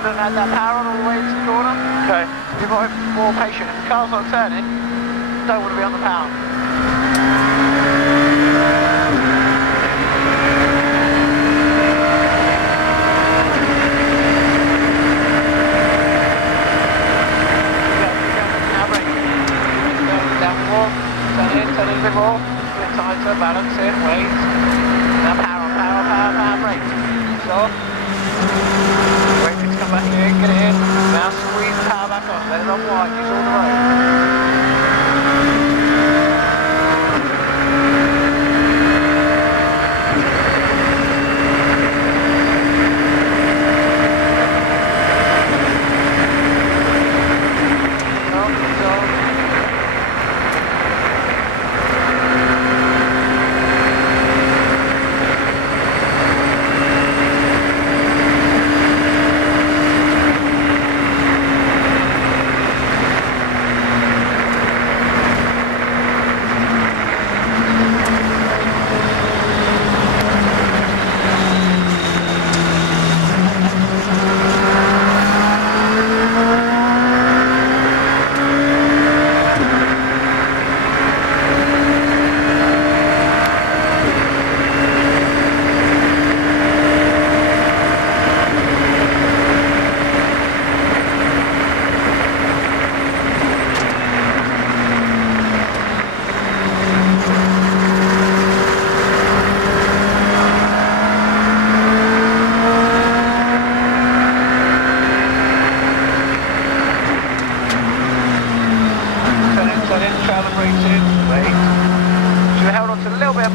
shouldn't have had that power on all the way into the corner. Okay. Be more patient. If the car's not turning, don't want to be on the power. Turn in a bit more, a bit tighter, balance it, wait. Now power on, power, brake. Stop. Wait for it to come back in, get it in. Now squeeze the power back on, let it on wide, use all the road.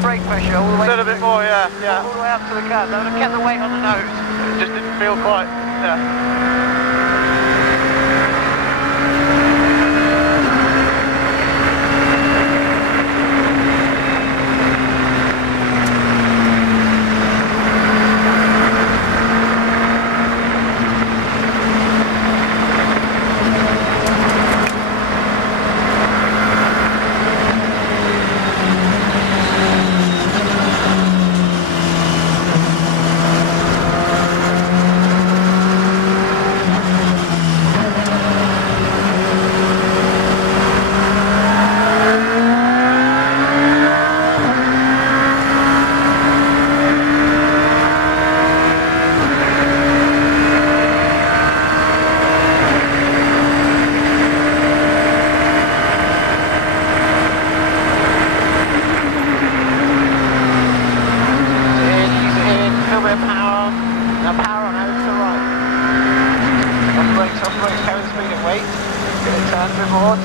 Brake pressure all the way. Still a bit more, yeah. All the way up to the car. Don't get the weight on the nose. It just didn't feel quite, yeah.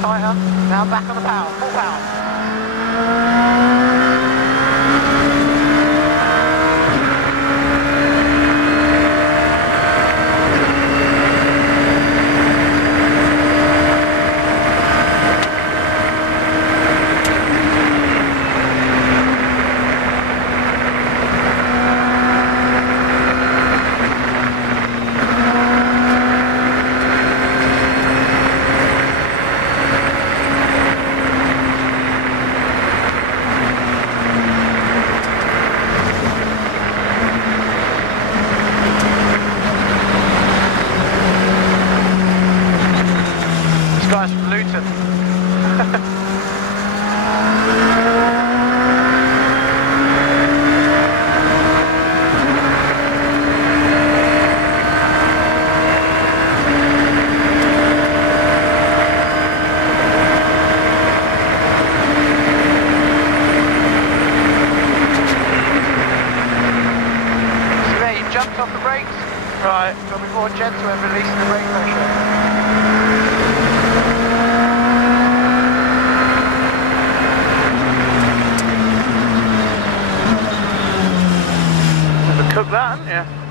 Tighter. Now back on the power, full power. Off the brakes. Right. Got to be more gentle and releasing the brake pressure. Cook that, haven't you?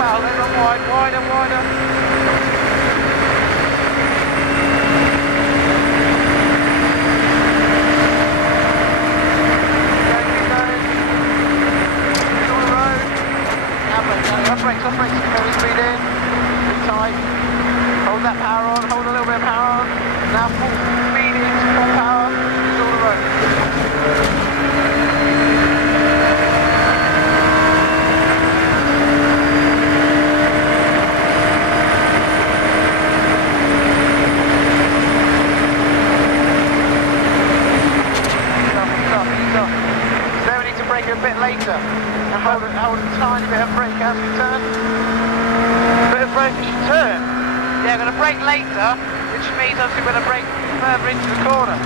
power. Let's run wide, wider, wider. Off brakes, go with speed in, be tight, hold that power on, hold a little bit of power on, now full speed in, full power, it's all the road. Ease off. So we need to brake a bit later. And hold a tiny bit of brake as we turn. Bit of brake as you turn? Yeah, I'm going to brake later, which means obviously we're going to brake further into the corner.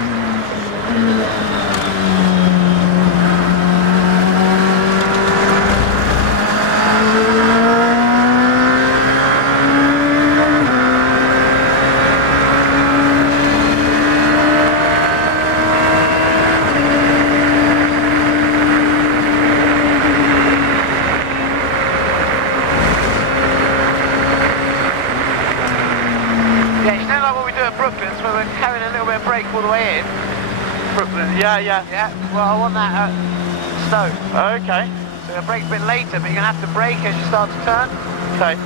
All the way in. Brooklyn, yeah. Yeah, well I want that at Stoke. Okay. So you'll brake a bit later, but you're going to have to brake as you start to turn. Okay.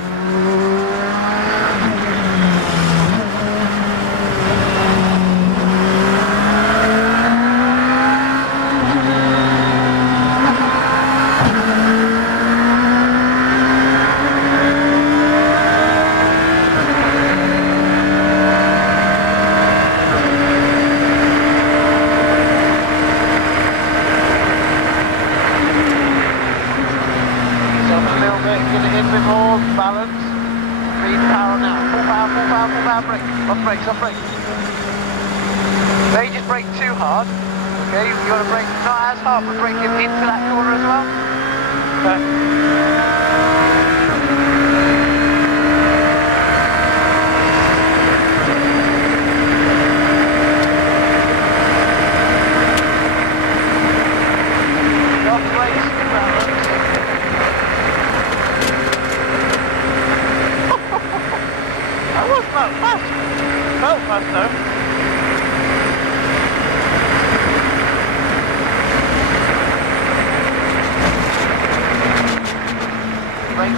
Off brake. They just brake too hard. Okay, you got to brake not as hard, but brake him into that corner as well. Okay.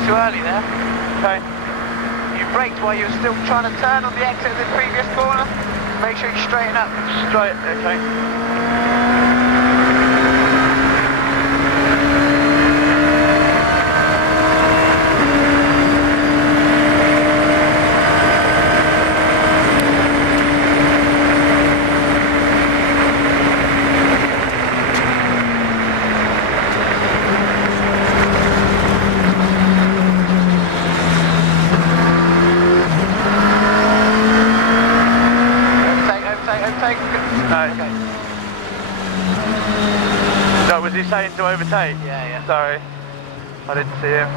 Too early there. Okay. You braked while you were still trying to turn on the exit of the previous corner. Make sure you straighten up. Straight, okay. Was he saying to overtake? Yeah. Sorry, I didn't see him.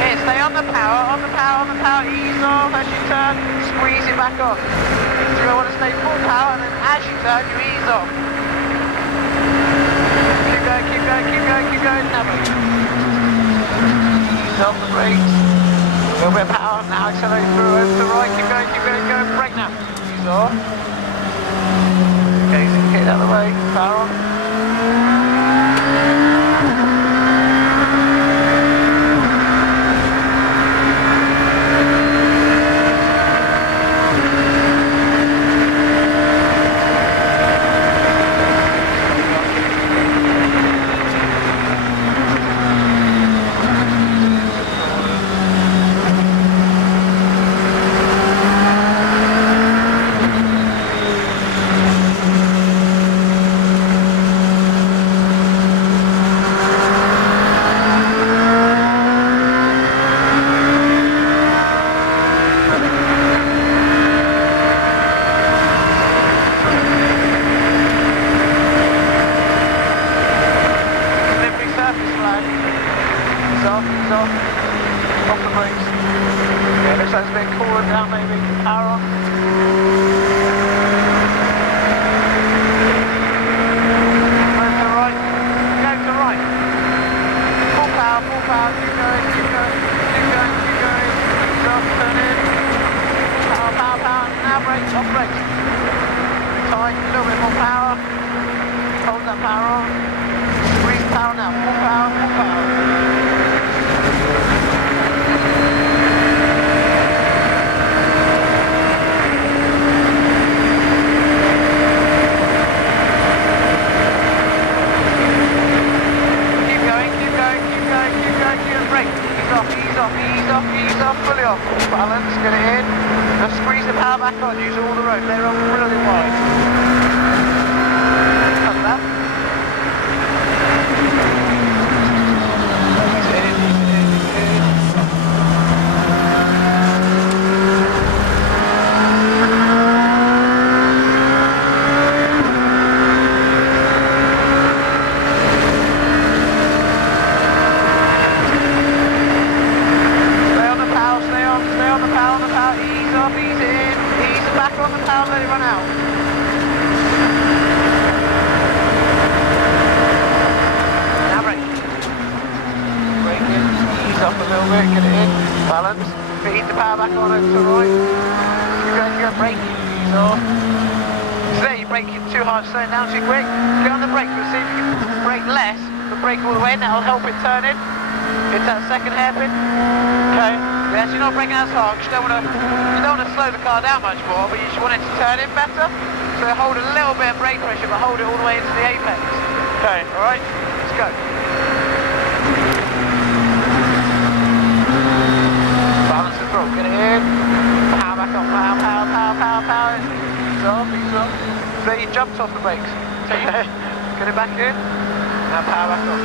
Here, stay on the power, ease off as you turn, squeeze it back on. So you want to stay full power, and then as you turn, you ease off. Keep going, now brake. Ease off the brakes. A little bit of power, now accelerate through, over to the right, keep going, brake now. Ease off. Okay, so get out of the way, power on. Ease off, ease off. Off the brakes. Yeah, looks like it's a bit cooler down maybe. Power on. Move to the right. Go to the right. Full power, keep going, keep going, keep going, keep going. Ease off, turn in. Power, power, power. Now brakes, off brakes. Tight, a little bit more power. Hold that power on. Squeeze power now, full power, full power. Keep going, keep going, keep going, keep going, keep going. Brake. Ease off, ease off, ease off, ease off, fully off. Balance, get it in. Just squeeze the power back on, use all the road. They're on really wide. Cut that. Up a little bit, get it in, balance, feed the power back on over to the right. Keep going, brake, ease off. So there you brake too hard, slow it down too quick. Get on the brake, but see if you can brake less, but brake all the way in, that'll help it turn in. Hit that second hairpin. Okay. Yes, you're not braking as hard, because you don't want to slow the car down much more, but you just want it to turn in better. So hold a little bit of brake pressure, but hold it all the way into the apex. Okay, alright, let's go. Balance the throttle, get it in. Power back on, power, power, power, power, power. Ease off, ease off. So you jumped off the brakes. So you get it back in. Now power back on.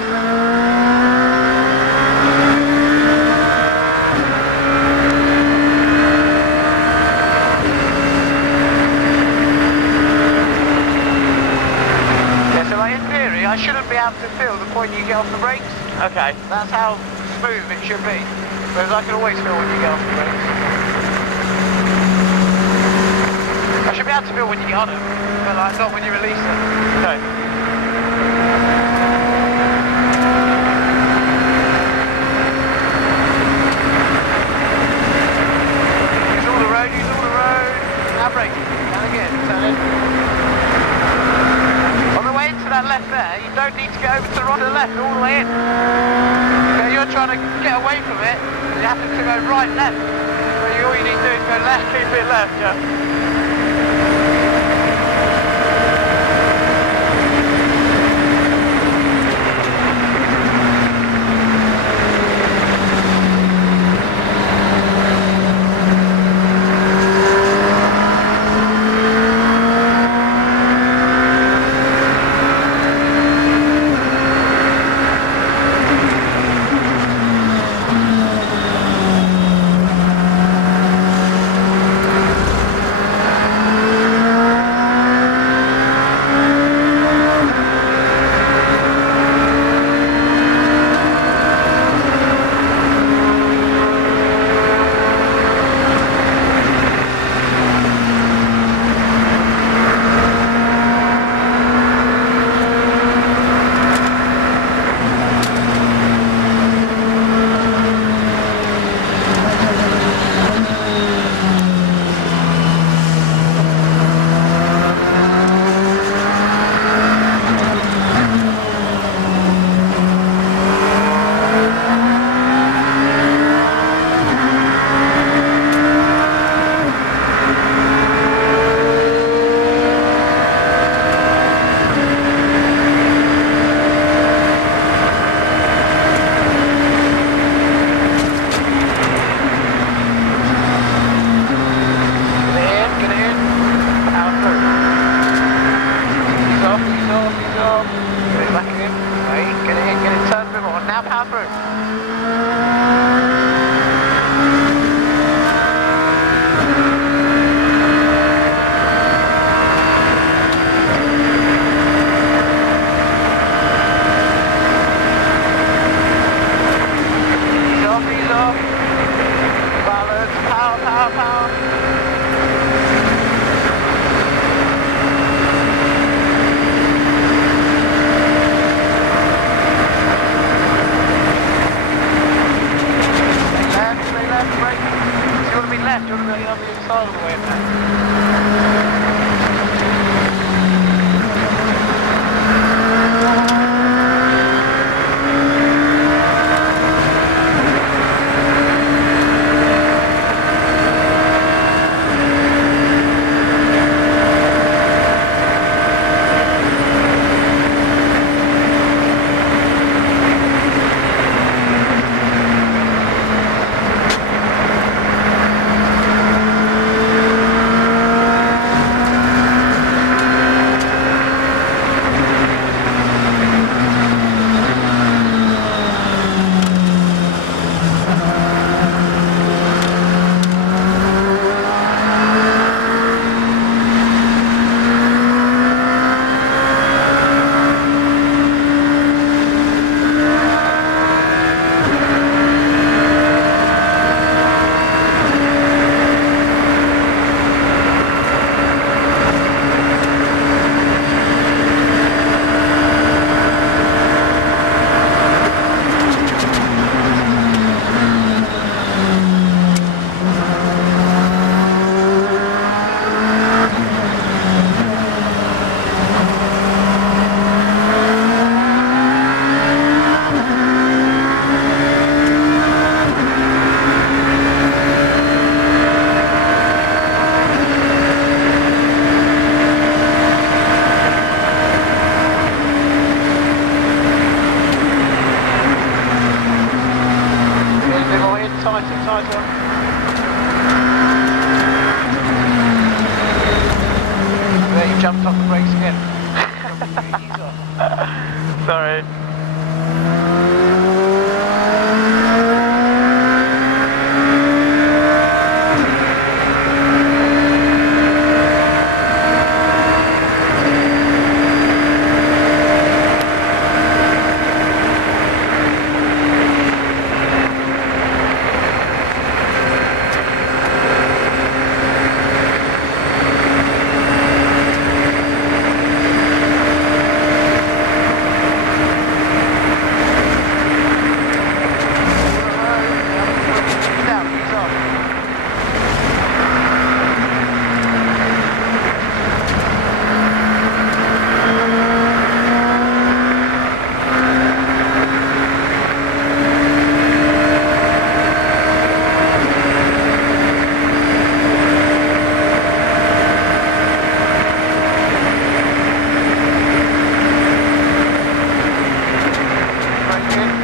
Yeah, so like in theory, I shouldn't be able to feel the point you get off the brakes. Okay. That's how smooth it should be. Whereas I can always feel when you get off the brakes. I should be able to feel when you get on them, but like not when you release them. Okay. Use all the road, use all the road. Now brake. And again, turn in. On the way into that left there, you don't need to get over to the right or the left, all the way in. Okay, you're trying to get away from it. You have to go right, left. So all you need to do is go left, keep it left, yeah.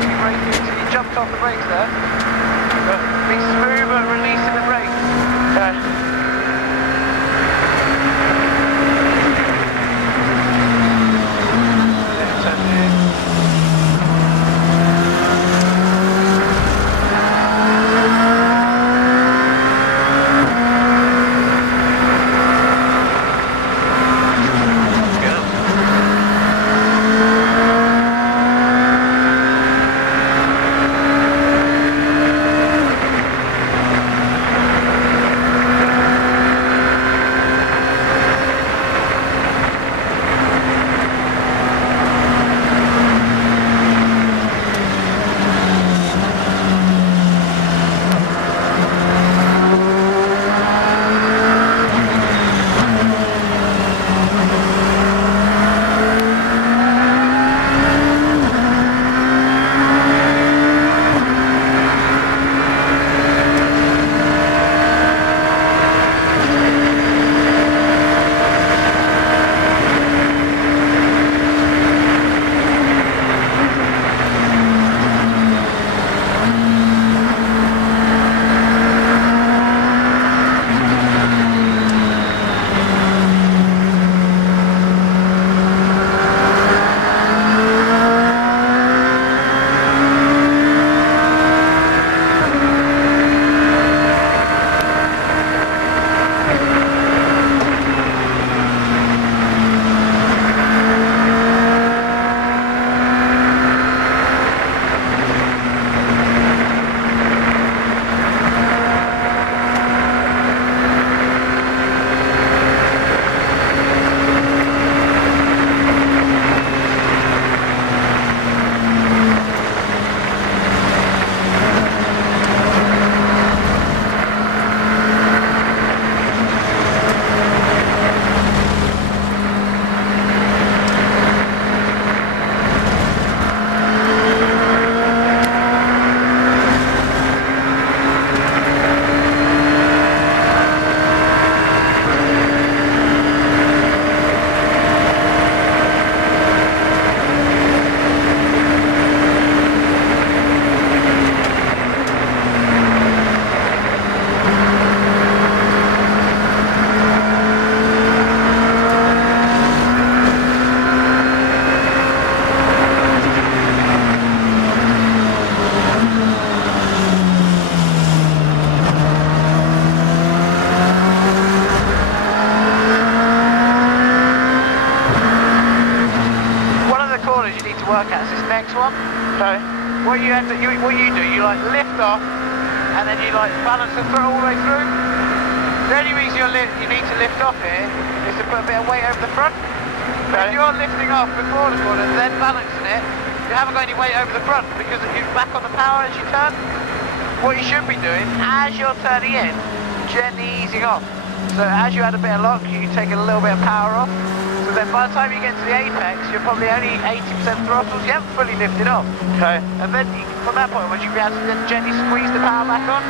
Keep braking. So you jumped off the brakes there. But be smooth at releasing the brake. Okay. Turn in. What you do, you like lift off and then you like balance the throttle all the way through. The only reason you need to lift off here is to put a bit of weight over the front. But if you're lifting off before the corner and then balancing it, you haven't got any weight over the front because you're back on the power as you turn. What you should be doing as you're turning in, gently easing off. So as you add a bit of lock, you take a little bit of power off. So then by the time you get to the apex, you're probably only 80% throttle, so you haven't fully lifted off. Okay. And then from that point, would you be able to then gently squeeze the power back on?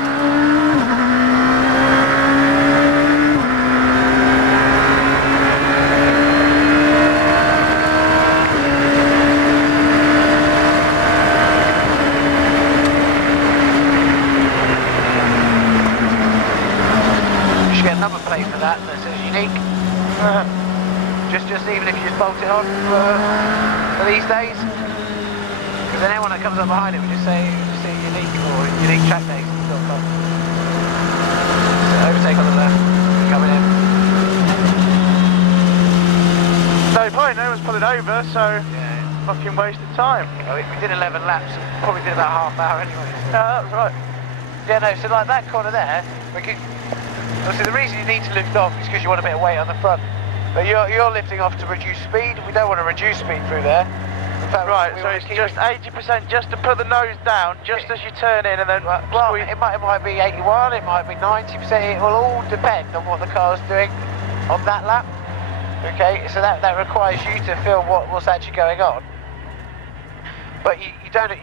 You should get a number plate for that says unique. Just even if you just bolt it on for these days, because then anyone that comes up behind it would just say unique or unique track days.com. So overtake on the left, coming in. No point, no one's pulling over, so yeah. Fucking wasted time. Oh, we did 11 laps, probably did about half an hour anyway. Yeah, that was right. Yeah, no, so like that corner there, obviously the reason you need to lift off is because you want a bit of weight on the front. But you're lifting off to reduce speed. We don't want to reduce speed through there. In fact, right, so it's just 80% just to put the nose down, just as you turn in, and then well, it might be 81, it might be 90%. It will all depend on what the car's doing on that lap. Okay, so that requires you to feel what's actually going on. But you don't.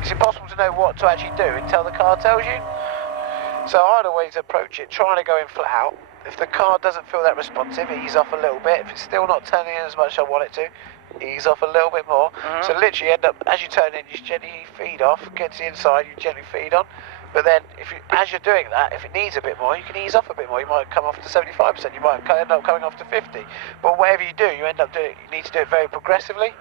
It's impossible to know what to actually do until the car tells you. So I'd always approach it trying to go in flat out. If the car doesn't feel that responsive, ease off a little bit. If it's still not turning in as much as I want it to, ease off a little bit more. So literally end up, as you turn in, you gently feed off, get to the inside, you gently feed on. But then, as you're doing that, if it needs a bit more, you can ease off a bit more. You might come off to 75%, you might end up coming off to 50. But whatever you do, you end up doing, you need to do it very progressively.